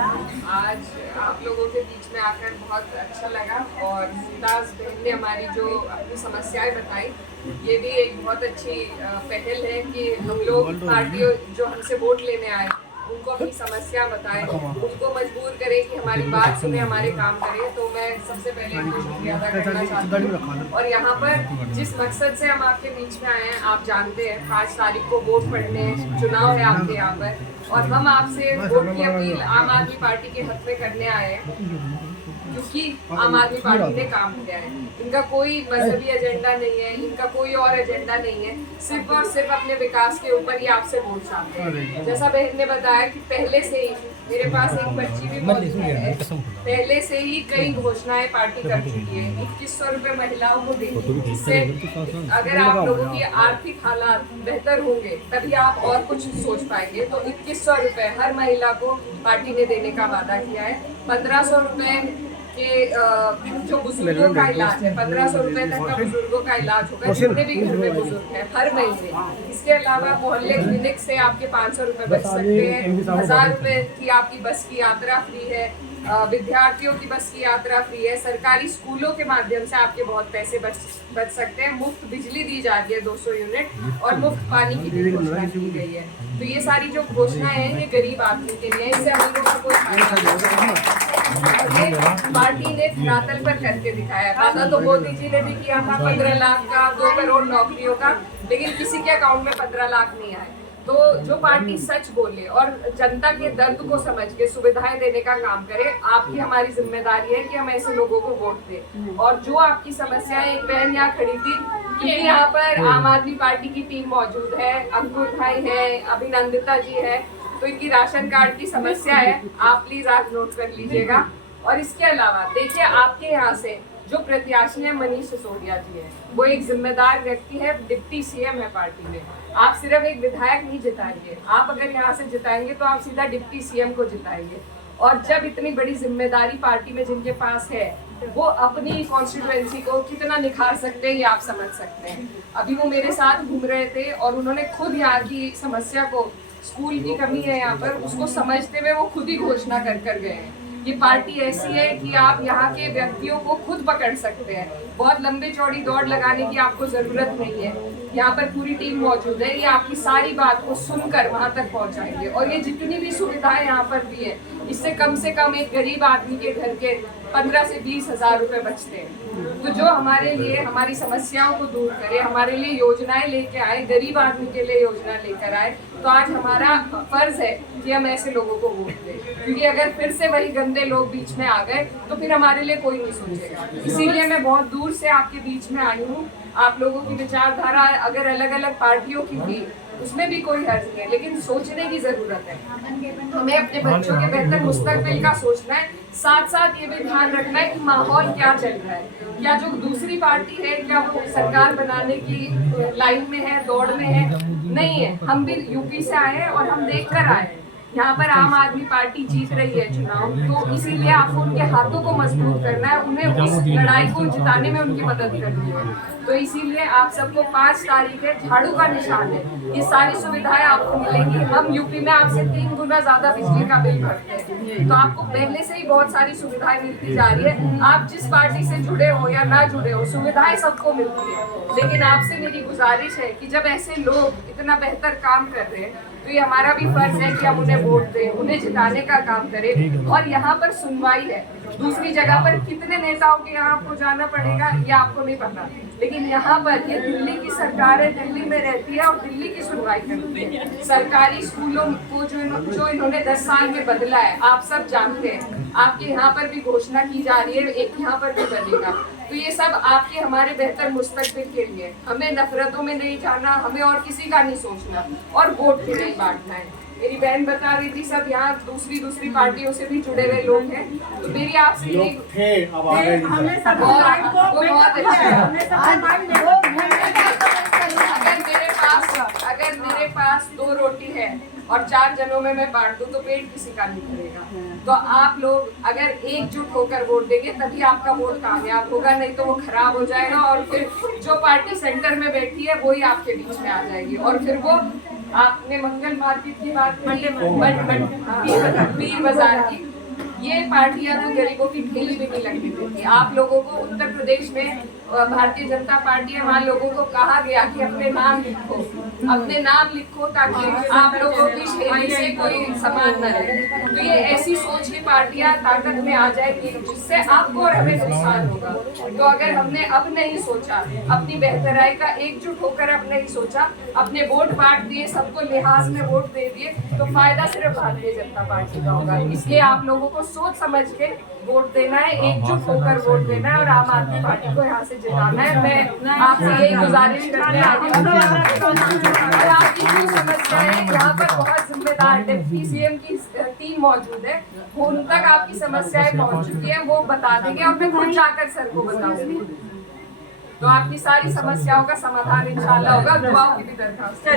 आज आप लोगों के बीच में आकर बहुत अच्छा लगा और मुमताज़ बहन ने हमारी जो अपनी समस्याएं बताई, ये भी एक बहुत अच्छी पहल है कि हम लोग पार्टी जो हमसे वोट लेने आए उनको अपनी समस्या बताएं, उनको मजबूर करें कि हमारी बात सुने, हमारे काम करें। तो मैं सबसे पहले इनको शुक्रिया अदा करना चाहती हूँ। और यहाँ पर जिस मकसद से हम आपके बीच में आए हैं, आप जानते हैं 5 तारीख को वोट पड़ने चुनाव है आपके यहाँ पर, और हम आपसे वोट की अपील आम आदमी पार्टी के हक में करने आए हैं क्योंकि आम आदमी पार्टी ने काम किया है। इनका कोई मजहबी एजेंडा नहीं है, इनका कोई और एजेंडा नहीं है, सिर्फ और सिर्फ अपने विकास के ऊपर ही आपसे वोट चाहते हैं। जैसा बहन ने बताया कि पहले से ही मेरे पास एक पर्ची भी मौजूद है, पहले से ही कई घोषणाएं पार्टी कर चुकी है। 2100 रुपए महिलाओं को देंगे, इससे अगर आप लोगों की आर्थिक हालात बेहतर होंगे तभी आप और कुछ सोच पाएंगे। तो 2100 रुपए हर महिला को पार्टी ने देने का वादा किया है। 1500 रुपए के जो बुजुर्गों का इलाज है, 1500 रुपए तक का बुजुर्गों का इलाज होगा जितने भी घर में बुजुर्ग है हर महीने। इसके अलावा मोहल्ले क्लिनिक से आपके 500 रुपए बच सकते हैं। 1000 रुपए की आपकी बस की यात्रा फ्री है, विद्यार्थियों की बस की यात्रा फ्री है, सरकारी स्कूलों के माध्यम से आपके बहुत पैसे बच सकते हैं। मुफ्त बिजली दी जा रही है 200 यूनिट और मुफ्त पानी की भी घोषणा की गई है। तो ये सारी जो घोषणाएं हैं ये गरीब आदमी के लिए, इससे अमीरों का कोई फायदा नहीं है। पार्टी ने धरातल पर करके दिखाया। वादा तो मोदी जी ने भी किया था 15 लाख का, 2 करोड़ नौकरियों का, लेकिन किसी के अकाउंट में 15 लाख नहीं आए। तो जो पार्टी सच बोले और जनता के दर्द को समझ के सुविधाएं देने का काम करे, आपकी हमारी जिम्मेदारी है कि हम ऐसे लोगों को वोट दें। और जो आपकी समस्याएं, एक बहन यहाँ खड़ी थी कि यहाँ पर आम आदमी पार्टी की टीम मौजूद है, अंकुर भाई है, अभिनंदिता जी है, तो इनकी राशन कार्ड की समस्या है, आप प्लीज आज नोट कर लीजिएगा। और इसके अलावा देखिए, आपके यहाँ से जो प्रत्याशी है मनीष सिसोदिया जी है, वो एक जिम्मेदार व्यक्ति है, डिप्टी सीएम है पार्टी में। आप सिर्फ एक विधायक नहीं जिताएंगे, आप अगर यहाँ से जिताएंगे तो आप सीधा डिप्टी सीएम को जिताएंगे। और जब इतनी बड़ी जिम्मेदारी पार्टी में जिनके पास है, वो अपनी कॉन्स्टिट्यूएंसी को कितना निखार सकते हैं ये आप समझ सकते हैं। अभी वो मेरे साथ घूम रहे थे और उन्होंने खुद यहाँ की समस्या को, स्कूल की कमी है यहाँ पर, उसको समझते हुए वो खुद ही घोषणा कर गए हैं। ये पार्टी ऐसी है कि आप यहाँ के व्यक्तियों को खुद पकड़ सकते हैं, बहुत लंबी चौड़ी दौड़ लगाने की आपको जरूरत नहीं है। यहाँ पर पूरी टीम मौजूद है, ये आपकी सारी बात को सुनकर वहां तक पहुंचाएंगे। और ये जितनी भी सुविधाएं यहाँ पर भी है, इससे कम से कम एक गरीब आदमी के घर के 15 से 20 हजार रुपए बचते हैं। तो जो हमारे लिए हमारी समस्याओं को दूर करे, हमारे लिए योजनाएं लेके आए, गरीब आदमी के लिए योजना लेकर आए, तो आज हमारा फर्ज है कि हम ऐसे लोगों को वोट दें। क्योंकि अगर फिर से वही गंदे लोग बीच में आ गए तो फिर हमारे लिए कोई नहीं सोचेगा। इसीलिए मैं बहुत दूर से आपके बीच में आई हूँ। आप लोगों की विचारधारा अगर अलग अलग पार्टियों की थी, उसमें भी कोई हर्ज नहीं है, लेकिन सोचने की जरूरत है। हमें अपने बच्चों के बेहतर मुस्तकबिल का सोचना है, साथ साथ ये भी ध्यान रखना है कि माहौल क्या चल रहा है। क्या जो दूसरी पार्टी है, क्या वो सरकार बनाने की लाइन में है, दौड़ में है? नहीं है। हम भी यूपी से आए हैं और हम देख कर आए हैं यहाँ पर आम आदमी पार्टी जीत रही है चुनाव, तो इसीलिए आपको उनके हाथों को मजबूत करना है, उन्हें उस लड़ाई को जिताने में उनकी मदद करनी है। तो इसीलिए आप सबको 5 तारीख है, झाड़ू का निशान है, ये सारी सुविधाएं आपको मिलेंगी। हम यूपी में आपसे 3 गुना ज्यादा बिजली का बिल भरते हैं, तो आपको पहले से ही बहुत सारी सुविधाएं मिलती जा रही है। आप जिस पार्टी से जुड़े हो या ना जुड़े हो, सुविधाएं सबको मिलती है। लेकिन आपसे मेरी गुजारिश है कि जब ऐसे लोग इतना बेहतर काम कर रहे हैं, तो ये हमारा भी फर्ज है कि हम उन्हें वोट दें, उन्हें जिताने का काम करें। और यहाँ पर सुनवाई है, दूसरी जगह पर कितने नेताओं के यहाँ आपको जाना पड़ेगा ये आपको नहीं पता, लेकिन यहाँ पर ये दिल्ली की सरकार है, दिल्ली में रहती है और दिल्ली की सुनवाई करती है। सरकारी स्कूलों को जो इन्होंने 10 साल में बदला है, आप सब जानते हैं। आपके यहाँ पर भी घोषणा की जा रही है, एक यहाँ पर भी बनेगा। तो ये सब आपके हमारे बेहतर मुस्तकबिल के लिए। हमें नफरतों में नहीं जाना, हमें और किसी का नहीं सोचना और वोट भी नहीं बांटना है। मेरी बहन बता रही थी सब यहाँ दूसरी पार्टियों से भी जुड़े हुए लोग हैं, तो मेरी आपसे यही अगर मेरे पास 2 रोटी है और 4 जनों में मैं बांट दूं तो पेट किसी का नहीं भरेगा। तो आप लोग अगर एकजुट होकर वोट देंगे तभी आपका वोट कामयाब होगा, नहीं तो वो खराब हो जाएगा और फिर जो पार्टी सेंटर में बैठी है वही आपके बीच में आ जाएगी और फिर वो आपने मंगल मार्केट की बात करी, पीर बाजार की। ये पार्टियां तो गरीबों की ठेली भी नहीं लगने देती। आप लोगों को उत्तर प्रदेश में भारतीय जनता पार्टी है, वहाँ लोगों को कहा गया कि अपने नाम लिखो, अपने नाम लिखो ताकि आप लोगों की शैली से कोई समान न रहे। तो ये ऐसी सोच की पार्टियां ताकत में आ जाएगी जिससे आपको और हमें नुकसान होगा। तो अगर हमने अब नहीं सोचा, अपनी बेहतराई का एकजुट होकर अब नहीं सोचा, अपने वोट बांट दिए, सबको लिहाज में वोट दे दिए, तो फायदा सिर्फ भारतीय जनता पार्टी का होगा। इसलिए आप लोगों को सोच समझ के वोट देना है, एकजुट होकर वोट देना है और आम आदमी पार्टी को यहाँ से जिताना है। मैं आपसे यही गुजारिश करने आई हूँ। आपकी जो समस्या है, यहाँ पर बहुत जिम्मेदार डिप्टी सीएम की टीम मौजूद है, उन तक आपकी समस्याएं पहुँच चुकी है, वो बता देंगे और मैं खुद जाकर सर को बताऊंगी। तो आपकी सारी समस्याओं का समाधान इंशाल्लाह होगा। दुआओं की भी दरखास्त है।